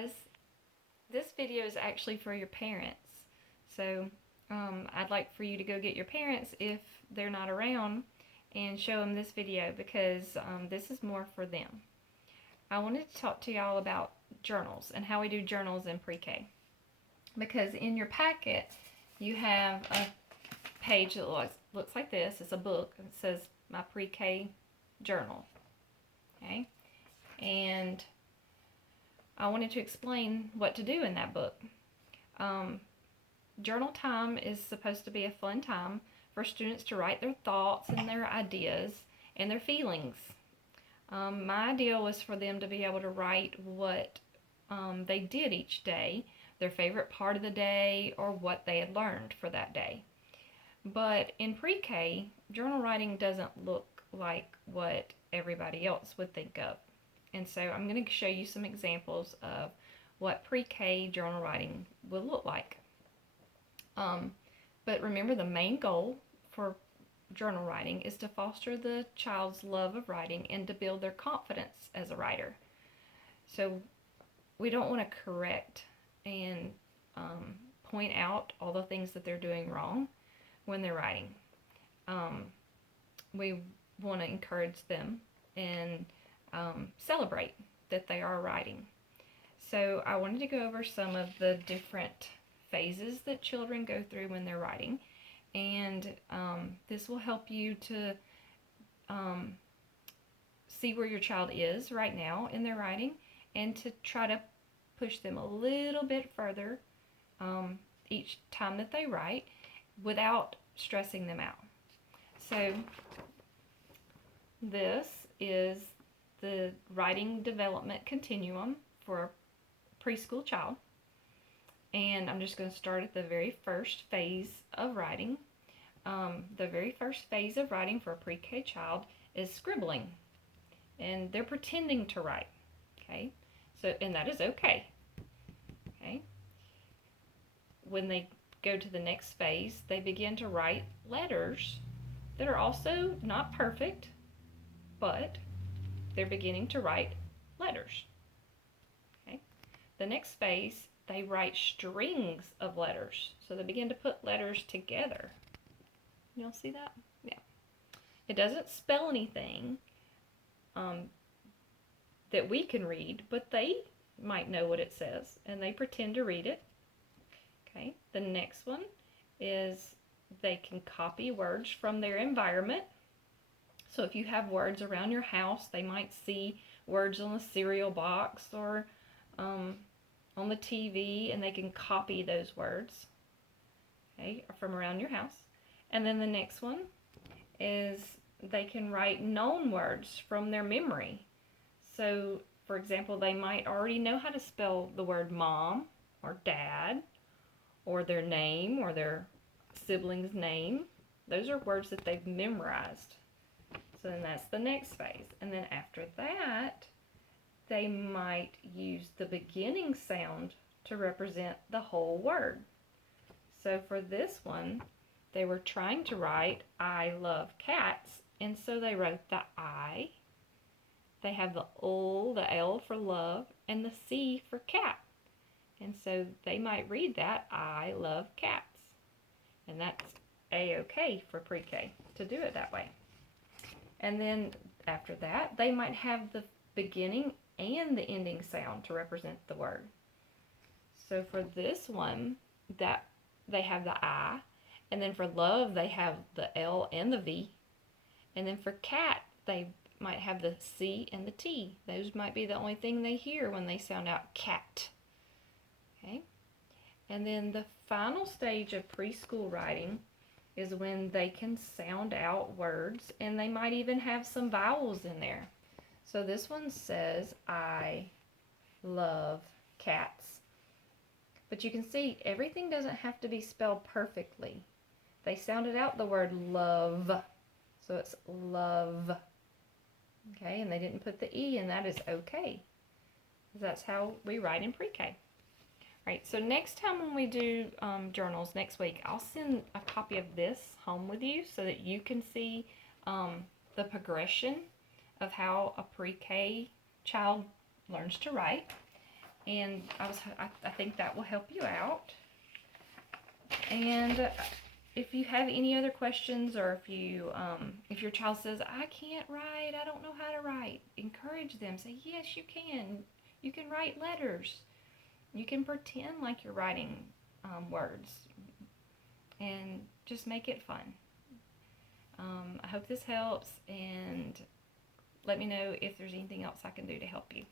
guys, this video is actually for your parents. So I'd like for you to go get your parents if they're not around and show them this video because this is more for them. I wanted to talk to y'all about journals and how we do journals in pre-K. Because in your packet, you have a page that looks like this. It's a book. It says My Pre-K Journal. Okay? And I wanted to explain what to do in that book. Journal time is supposed to be a fun time for students to write their thoughts and their ideas and their feelings. My idea was for them to be able to write what they did each day, their favorite part of the day, or what they had learned for that day. But in pre-K, journal writing doesn't look like what everybody else would think of. And so I'm going to show you some examples of what pre-K journal writing will look like. But remember, the main goal for journal writing is to foster the child's love of writing and to build their confidence as a writer. So we don't want to correct and point out all the things that they're doing wrong when they're writing. We want to encourage them and celebrate that they are writing. So I wanted to go over some of the different phases that children go through when they're writing, and this will help you to see where your child is right now in their writing and to try to push them a little bit further each time that they write without stressing them out. So this is the writing development continuum for a preschool child. And I'm just going to start at the very first phase of writing. The very first phase of writing for a pre-K child is scribbling. And they're pretending to write. Okay? So, and that is okay. Okay? When they go to the next phase, they begin to write letters that are also not perfect, but they're beginning to write letters. Okay? The next phase, they write strings of letters. So they begin to put letters together. Y'all see that? Yeah. It doesn't spell anything that we can read, but they might know what it says, and they pretend to read it. Okay. The next one is they can copy words from their environment. So if you have words around your house, they might see words on the cereal box or on the TV, and they can copy those words, okay, from around your house. And then the next one is they can write known words from their memory. So, for example, they might already know how to spell the word mom or dad or their name or their sibling's name. Those are words that they've memorized. So then that's the next phase. And then after that, they might use the beginning sound to represent the whole word. So for this one, they were trying to write I love cats, and so they wrote the I. They have the O, the L for love, and the C for cat. And so they might read that I love cats. And that's A-okay for pre-K to do it that way. And then after that, they might have the beginning and the ending sound to represent the word. So for this one, that they have the I, and then for love, they have the L and the V. And then for cat, they might have the C and the T. Those might be the only thing they hear when they sound out cat. Okay? And then the final stage of preschool writing is when they can sound out words, and they might even have some vowels in there. So this one says, I love cats. But you can see everything doesn't have to be spelled perfectly. They sounded out the word love. So it's love. Okay, and they didn't put the E, and that is okay. That's how we write in pre-K. Right, so next time when we do journals next week, I'll send a copy of this home with you so that you can see the progression of how a pre-K child learns to write. And I think that will help you out. And if you have any other questions, or if your child says, I can't write, I don't know how to write, encourage them. Say, yes, you can. You can write letters. You can pretend like you're writing words, and just make it fun. I hope this helps, and let me know if there's anything else I can do to help you.